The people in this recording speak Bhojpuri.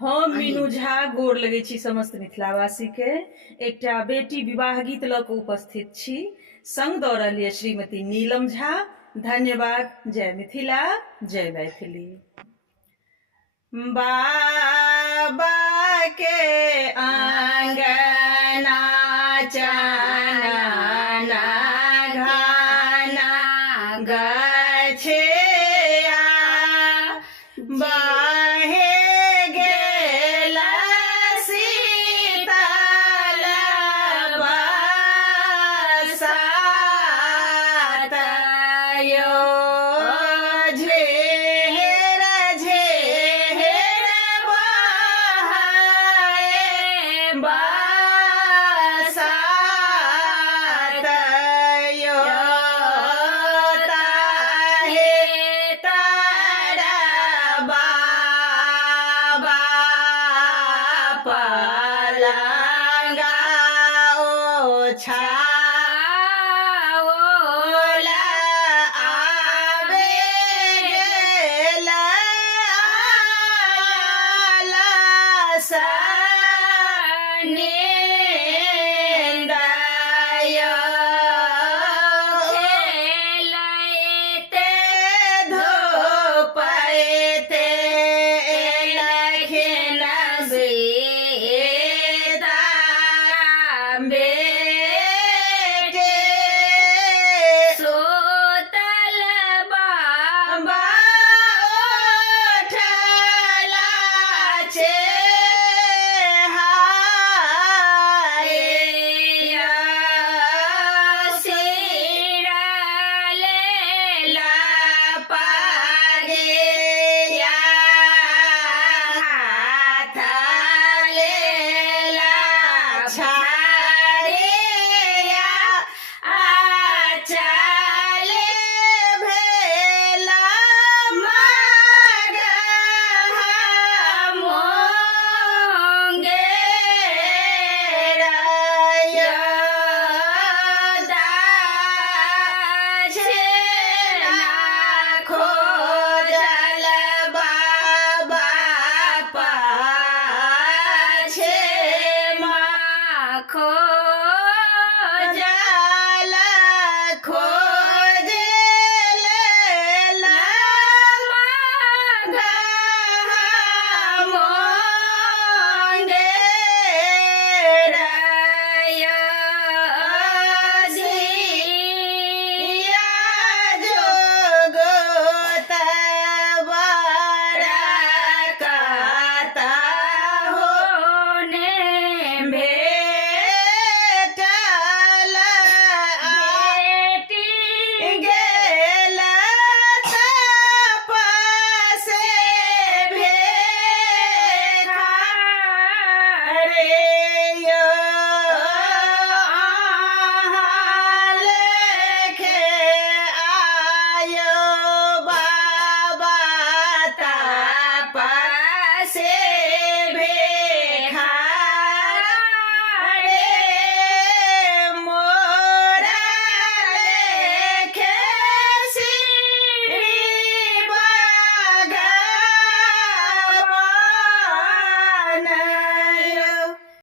हम मीनू झा गोर लगै छी समस्त मिथिलावासी के। एकटा बेटी विवाह गीत लऽ कऽ उपस्थित छी। संग दऽ रहल यऽ श्रीमती नीलम झा। धन्यवाद। जय मिथिला, जय मैथिली। बाबा के आंगना चनना घाना गछिया बाहे गेल शीतल बरसात यो झेर झेर बहाए बरसात यो ताहे तारा बाबा पलंगा ओछाओला आवे गेल आला सने